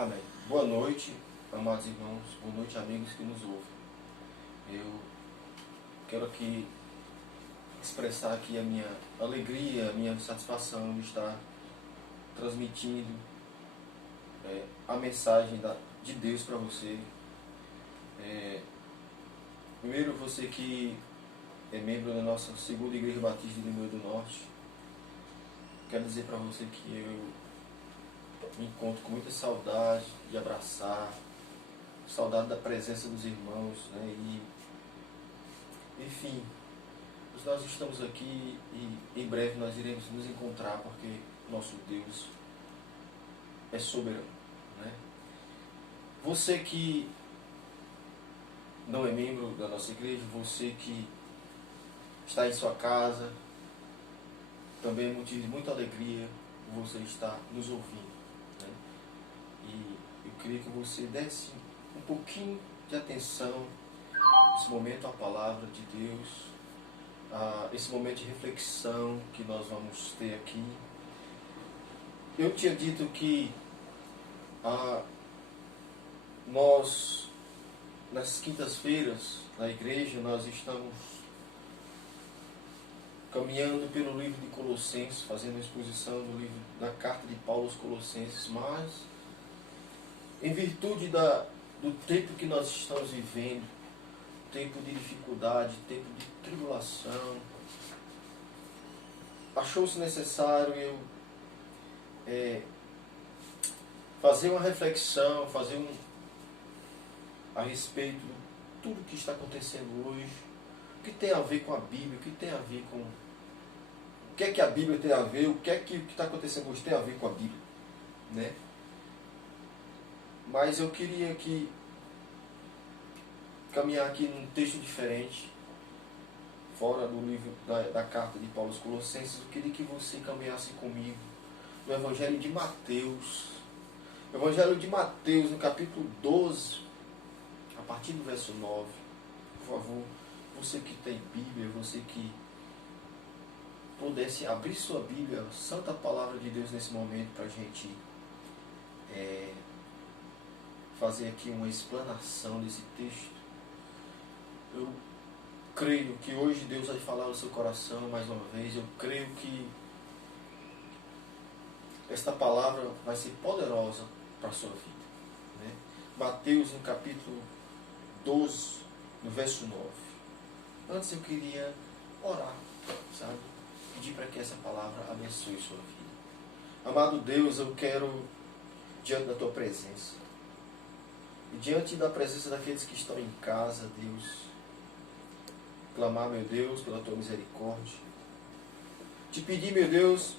Amém. Boa noite, amados irmãos. Boa noite, amigos que nos ouvem. Eu quero aqui expressar aqui a minha alegria, a minha satisfação de estar transmitindo a mensagem de Deus para você. Primeiro, você que é membro da nossa segunda Igreja Batista de Limoeiro do Norte, quero dizer para você que eu me encontro com muita saudade de abraçar, saudade da presença dos irmãos, né? Enfim, nós estamos aqui e em breve nós iremos nos encontrar, porque nosso Deus é soberano, né? Você que não é membro da nossa igreja, você que está em sua casa, também é motivo de muita alegria você estar nos ouvindo, né? E eu queria que você desse um pouquinho de atenção nesse momento à palavra de Deus, esse momento de reflexão que nós vamos ter aqui. Eu tinha dito que nós, nas quintas-feiras, na igreja, nós estamos caminhando pelo livro de Colossenses, fazendo a exposição do livro da carta de Paulo aos Colossenses, mas em virtude do tempo que nós estamos vivendo, tempo de dificuldade, tempo de tribulação, achou-se necessário eu fazer uma reflexão, a respeito de tudo que está acontecendo hoje, o que tem a ver com a Bíblia, o que tem a ver com... O que é que a Bíblia tem a ver, o que está acontecendo hoje tem a ver com a Bíblia, né? Mas eu queria caminhar aqui num texto diferente, fora do livro da carta de Paulo aos Colossenses. Eu queria que você caminhasse comigo no Evangelho de Mateus. Evangelho de Mateus, no capítulo 12, a partir do verso 9. Por favor, você que tem Bíblia, você que pudesse abrir sua Bíblia, a Santa Palavra de Deus nesse momento, para a gente fazer aqui uma explanação desse texto. Eu creio que hoje Deus vai falar no seu coração mais uma vez. Eu creio que esta palavra vai ser poderosa para a sua vida, né? Mateus, no capítulo 12, no verso 9. Antes eu queria orar, sabe? Pedir para que essa palavra abençoe sua vida. Amado Deus, eu quero, diante da tua presença, e diante da presença daqueles que estão em casa, Deus, clamar, meu Deus, pela tua misericórdia. Te pedir, meu Deus,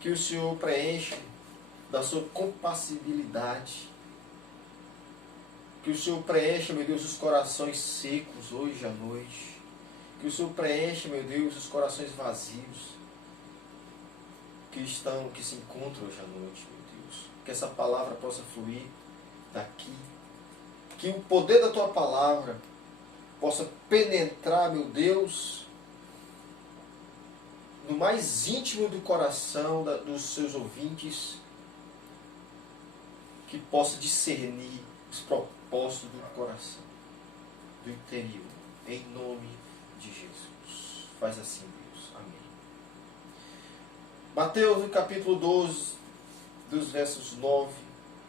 que o Senhor preencha da sua compassibilidade. Que o Senhor preencha, meu Deus, os corações secos hoje à noite. Que o Senhor preencha, meu Deus, os corações vazios que se encontram hoje à noite, meu Deus. Que essa palavra possa fluir daqui. Que o poder da tua palavra possa penetrar, meu Deus, no mais íntimo do coração dos seus ouvintes, que possa discernir os propósitos do coração, do interior, em nome de Jesus. Faz assim, Deus. Amém. Mateus, no capítulo 12, dos versos 9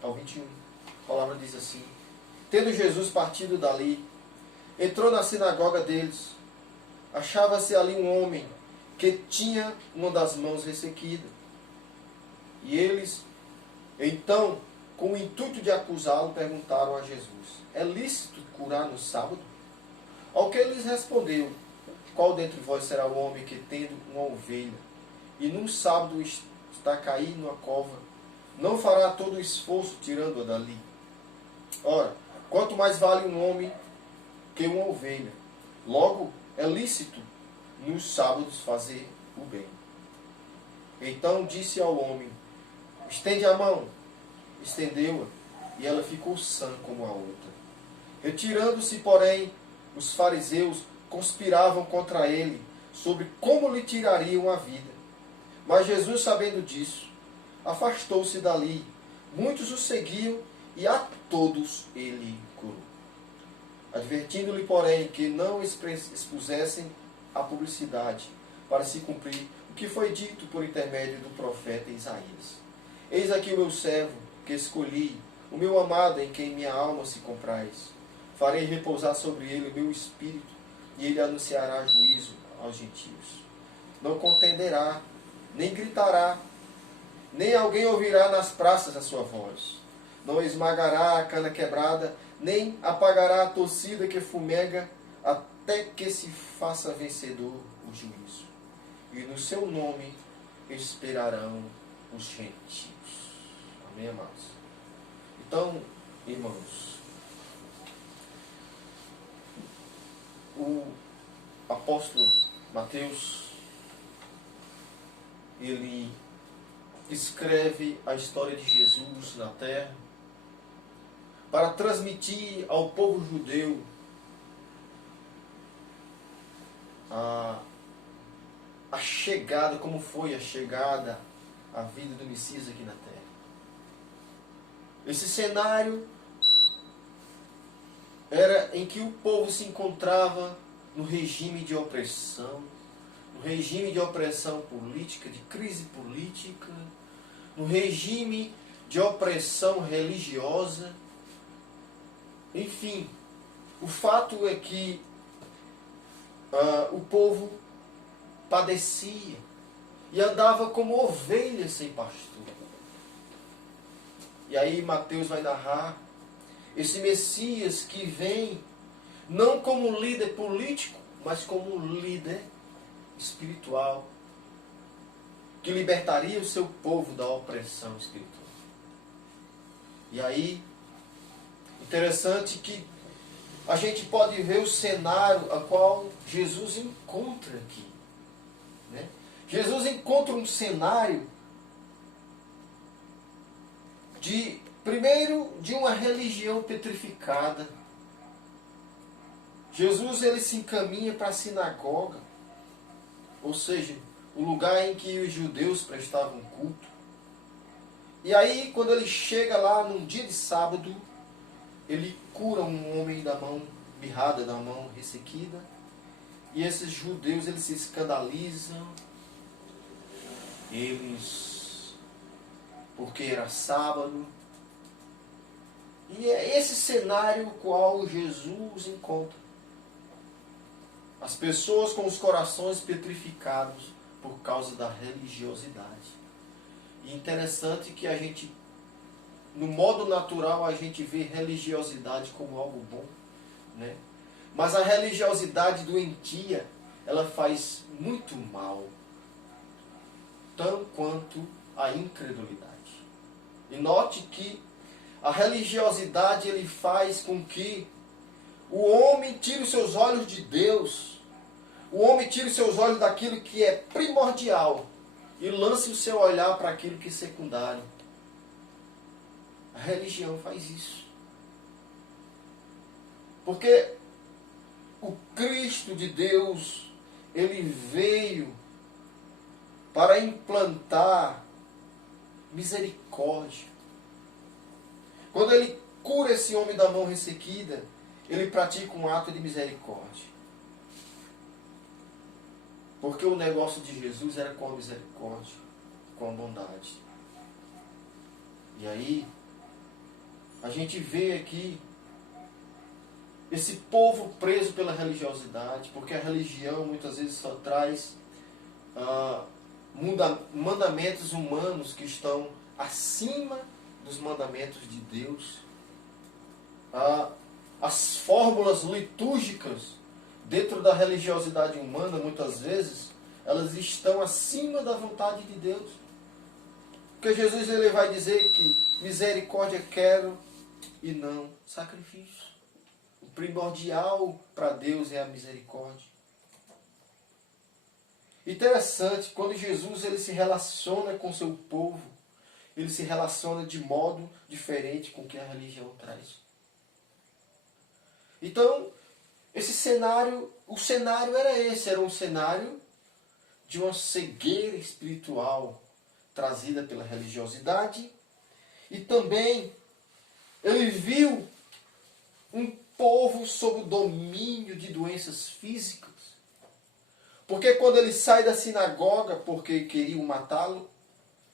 ao 21, a palavra diz assim: Tendo Jesus partido dali, entrou na sinagoga deles. Achava-se ali um homem que tinha uma das mãos ressequida. E eles, então, com o intuito de acusá-lo, perguntaram a Jesus: É lícito curar no sábado? Ao que eles respondeu: Qual dentre vós será o homem que, tendo uma ovelha, e num sábado está caído numa cova, não fará todo o esforço tirando-a dali? Ora, quanto mais vale um homem que uma ovelha. Logo, é lícito nos sábados fazer o bem. Então disse ao homem: Estende a mão. Estendeu-a, e ela ficou sã como a outra. Retirando-se, porém, os fariseus conspiravam contra ele sobre como lhe tirariam a vida. Mas Jesus, sabendo disso, afastou-se dali. Muitos o seguiam e a todos ele curou. Advertindo-lhe, porém, que não expusessem a publicidade, para se cumprir o que foi dito por intermédio do profeta Isaías. Eis aqui o meu servo, que escolhi, o meu amado, em quem minha alma se compraz. Farei repousar sobre ele o meu espírito, e ele anunciará juízo aos gentios. Não contenderá, nem gritará, nem alguém ouvirá nas praças a sua voz. Não esmagará a cana quebrada, nem apagará a torcida que fumega, até que se faça vencedor o juízo. E no seu nome esperarão os gentios. Amém, amados? Então, irmãos, o apóstolo Mateus, ele escreve a história de Jesus na terra para transmitir ao povo judeu a chegada, como foi a chegada, a vida do Messias aqui na terra. Esse cenário era em que o povo se encontrava no regime de opressão, no regime de opressão política, de crise política, no regime de opressão religiosa. Enfim, o fato é que o povo padecia e andava como ovelhas sem pastor. E aí Mateus vai narrar esse Messias que vem não como líder político, mas como líder espiritual, que libertaria o seu povo da opressão espiritual. E aí, interessante que a gente pode ver o cenário a qual Jesus encontra aqui. Né? Jesus encontra um cenário primeiro, de uma religião petrificada. Jesus ele se encaminha para a sinagoga, ou seja, o lugar em que os judeus prestavam culto. E aí, quando ele chega lá num dia de sábado, ele cura um homem da mão mirrada, da mão ressequida. E esses judeus eles se escandalizam. Porque era sábado. E é esse cenário qual Jesus encontra. As pessoas com os corações petrificados por causa da religiosidade. E interessante que a gente, no modo natural, a gente vê religiosidade como algo bom, né? Mas a religiosidade doentia, ela faz muito mal, tão quanto a incredulidade. E note que a religiosidade ele faz com que o homem tire os seus olhos de Deus, o homem tire os seus olhos daquilo que é primordial e lance o seu olhar para aquilo que é secundário. A religião faz isso. Porque o Cristo de Deus, ele veio para implantar misericórdia. Quando ele cura esse homem da mão ressequida, ele pratica um ato de misericórdia. Porque o negócio de Jesus era com a misericórdia, com a bondade. E aí, a gente vê aqui esse povo preso pela religiosidade, porque a religião muitas vezes só traz mandamentos humanos que estão acima dos mandamentos de Deus. As fórmulas litúrgicas dentro da religiosidade humana, muitas vezes, elas estão acima da vontade de Deus. Porque Jesus ele vai dizer que misericórdia quero e não sacrifício. O primordial para Deus é a misericórdia. Interessante, quando Jesus ele se relaciona com seu povo, ele se relaciona de modo diferente com o que a religião traz. Então, esse cenário, o cenário era esse, era um cenário de uma cegueira espiritual trazida pela religiosidade e também Ele viu um povo sob o domínio de doenças físicas. Porque quando ele sai da sinagoga, porque queriam matá-lo,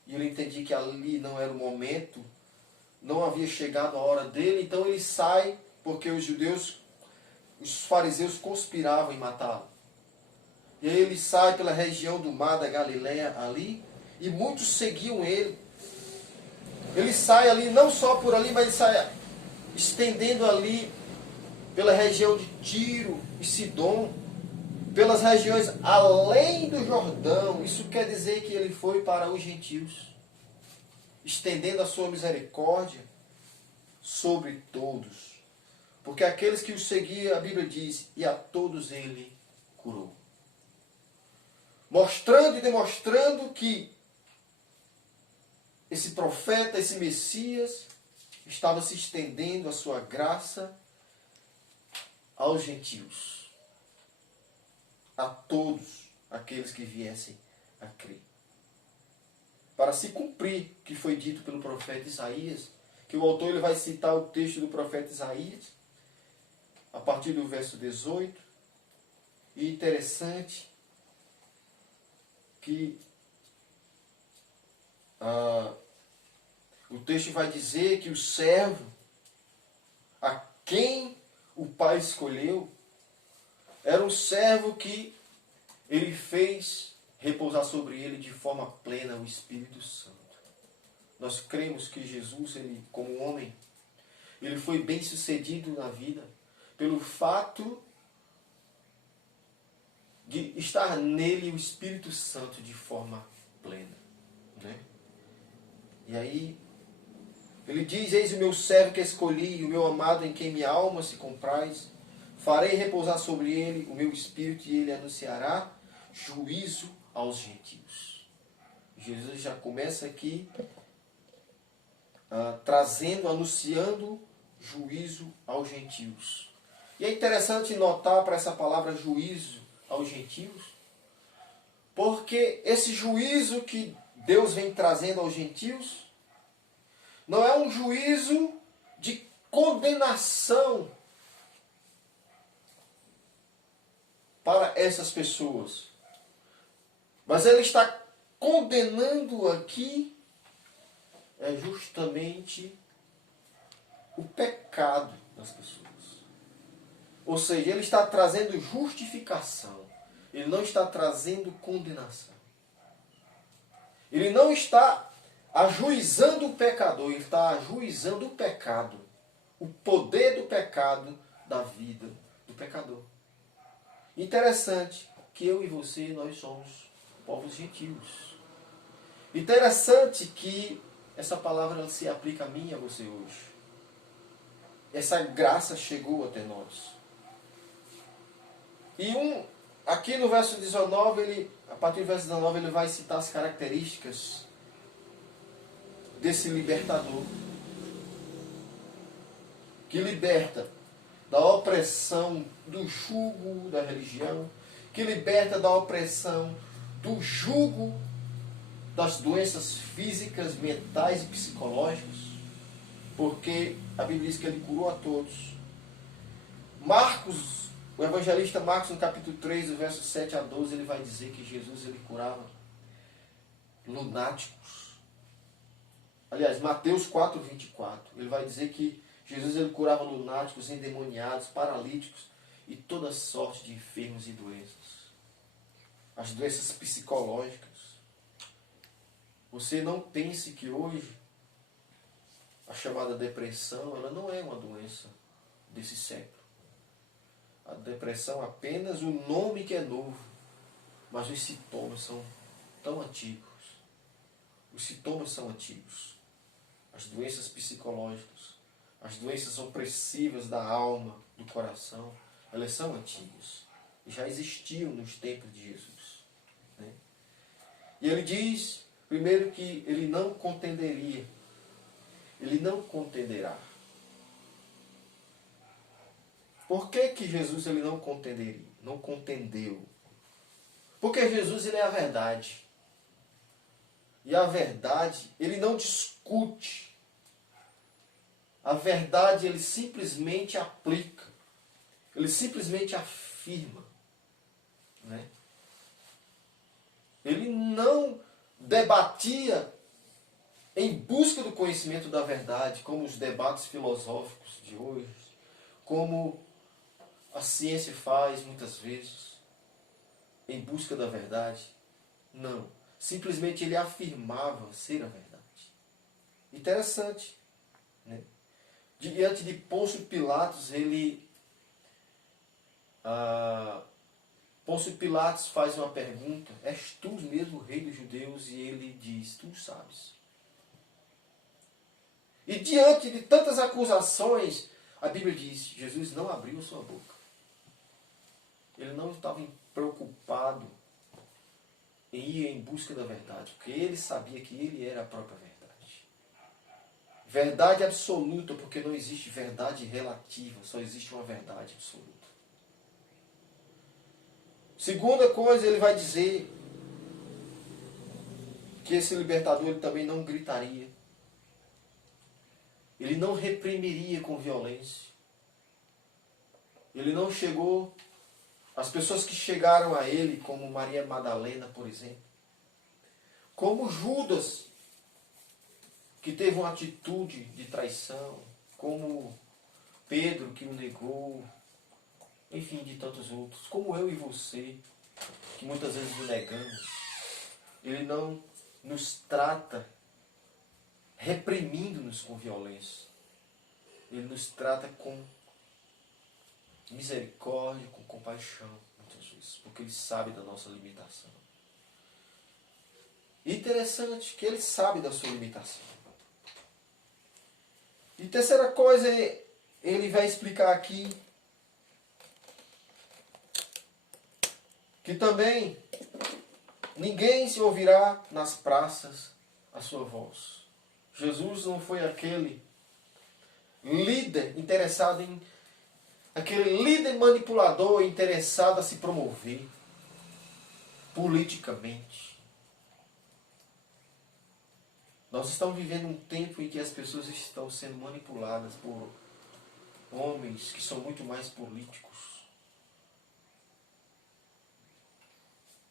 e ele entendia que ali não era o momento, não havia chegado a hora dele, então ele sai porque os judeus, os fariseus conspiravam em matá-lo. E aí ele sai pela região do mar da Galileia ali, e muitos seguiam ele. Ele sai ali, não só por ali, mas ele sai estendendo ali pela região de Tiro e Sidom, pelas regiões além do Jordão. Isso quer dizer que ele foi para os gentios, estendendo a sua misericórdia sobre todos. Porque aqueles que o seguiam, a Bíblia diz, e a todos ele curou. Mostrando e demonstrando que esse profeta, esse Messias, estava se estendendo a sua graça aos gentios, a todos aqueles que viessem a crer. Para se cumprir o que foi dito pelo profeta Isaías, que o autor ele vai citar o texto do profeta Isaías, a partir do verso 18, e interessante que o texto vai dizer que o servo, a quem o Pai escolheu, era um servo que ele fez repousar sobre ele de forma plena o Espírito Santo. Nós cremos que Jesus, ele, como homem, ele foi bem sucedido na vida pelo fato de estar nele o Espírito Santo de forma plena. Né? E aí, ele diz, eis o meu servo que escolhi, o meu amado em quem minha alma se compraz. Farei repousar sobre ele o meu Espírito e ele anunciará juízo aos gentios. Jesus já começa aqui trazendo, anunciando juízo aos gentios. E é interessante notar para essa palavra juízo aos gentios, porque esse juízo que Deus vem trazendo aos gentios não é um juízo de condenação para essas pessoas, mas ele está condenando aqui justamente o pecado das pessoas. Ou seja, ele está trazendo justificação. Ele não está trazendo condenação. Ele não está ajuizando o pecador, ele está ajuizando o pecado. O poder do pecado da vida do pecador. Interessante que eu e você, nós somos povos gentios. Interessante que essa palavra ela se aplica a mim e a você hoje. Essa graça chegou até nós. E aqui no verso 19, a partir do verso 19, ele vai citar as características desse libertador. Que liberta da opressão, do jugo da religião, que liberta da opressão, do jugo das doenças físicas, mentais e psicológicas, porque a Bíblia diz que ele curou a todos. Marcos, o evangelista Marcos, no capítulo 3, do verso 7 a 12, ele vai dizer que Jesus ele curava lunáticos. Aliás, Mateus 4, 24, ele vai dizer que Jesus ele curava lunáticos, endemoniados, paralíticos e toda sorte de enfermos e doenças. As doenças psicológicas. Você não pense que hoje a chamada depressão ela não é uma doença desse século. A depressão é apenas o nome que é novo, mas os sintomas são tão antigos. Os sintomas são antigos. As doenças psicológicas, as doenças opressivas da alma, do coração, elas são antigas. E já existiam nos tempos de Jesus. Né? E ele diz, primeiro, que ele não contenderia. Ele não contenderá. Por que Jesus ele não contenderia? Não contendeu? Porque Jesus ele é a verdade. E a verdade, ele não discute. A verdade ele simplesmente aplica. Ele simplesmente afirma. Né? Ele não debatia em busca do conhecimento da verdade, como os debates filosóficos de hoje, como a ciência faz muitas vezes, em busca da verdade. Não. Simplesmente ele afirmava ser a verdade. Interessante. Né? Diante de Pôncio Pilatos, Pôncio Pilatos faz uma pergunta: és tu mesmo o rei dos judeus? E ele diz: tu sabes. E diante de tantas acusações, a Bíblia diz: Jesus não abriu sua boca. Ele não estava preocupado em ir em busca da verdade, porque ele sabia que ele era a própria verdade. Verdade absoluta, porque não existe verdade relativa, só existe uma verdade absoluta. Segunda coisa, ele vai dizer que esse libertador ele também não gritaria. Ele não reprimiria com violência. Ele não chegou... As pessoas que chegaram a ele, como Maria Madalena, por exemplo, como Judas, que teve uma atitude de traição, como Pedro, que o negou, enfim, de tantos outros, como eu e você, que muitas vezes o negamos. Ele não nos trata reprimindo-nos com violência. Ele nos trata com misericórdia, com compaixão, muitas vezes, porque ele sabe da nossa limitação. E interessante que ele sabe da sua limitação. E terceira coisa, ele vai explicar aqui que também ninguém se ouvirá nas praças a sua voz. Jesus não foi aquele líder interessado em... aquele líder manipulador interessado a se promover politicamente. Nós estamos vivendo um tempo em que as pessoas estão sendo manipuladas por homens que são muito mais políticos.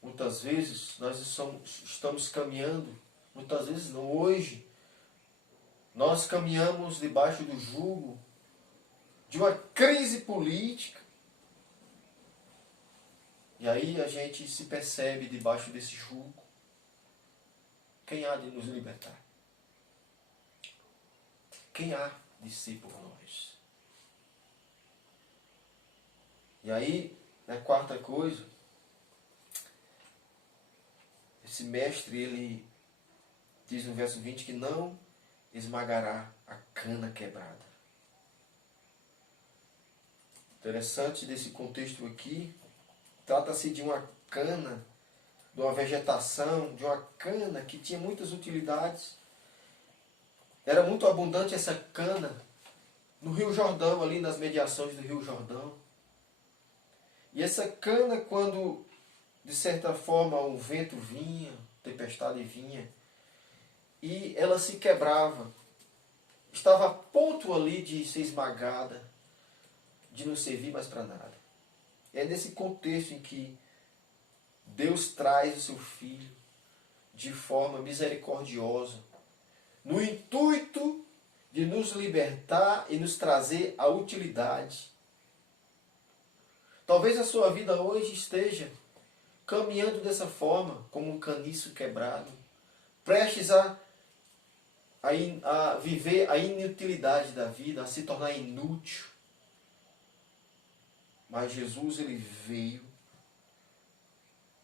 Muitas vezes nós estamos caminhando, muitas vezes não, hoje, nós caminhamos debaixo do jugo de uma crise política. E aí a gente se percebe debaixo desse jugo. Quem há de nos libertar? Quem há de ser por nós? E aí, a quarta coisa, esse mestre, ele diz no verso 20 que não esmagará a cana quebrada. Interessante desse contexto aqui, trata-se de uma cana, de uma vegetação, de uma cana que tinha muitas utilidades. Era muito abundante essa cana no Rio Jordão, ali nas mediações do Rio Jordão. E essa cana, quando de certa forma o vento vinha, tempestade vinha, e ela se quebrava, estava a ponto ali de ser esmagada, de não servir mais para nada. É nesse contexto em que Deus traz o seu Filho de forma misericordiosa, no intuito de nos libertar e nos trazer a utilidade. Talvez a sua vida hoje esteja caminhando dessa forma, como um caniço quebrado, prestes a viver a inutilidade da vida, a se tornar inútil. Mas Jesus, ele veio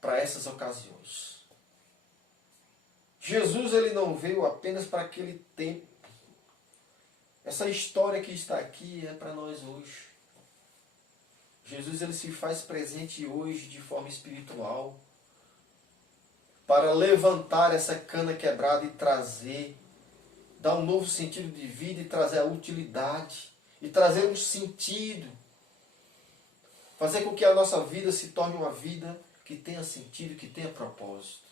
para essas ocasiões. Jesus, ele não veio apenas para aquele tempo. Essa história que está aqui é para nós hoje. Jesus, ele se faz presente hoje de forma espiritual para levantar essa cana quebrada e trazer, dar um novo sentido de vida e trazer a utilidade e trazer um sentido, fazer com que a nossa vida se torne uma vida que tenha sentido, que tenha propósito.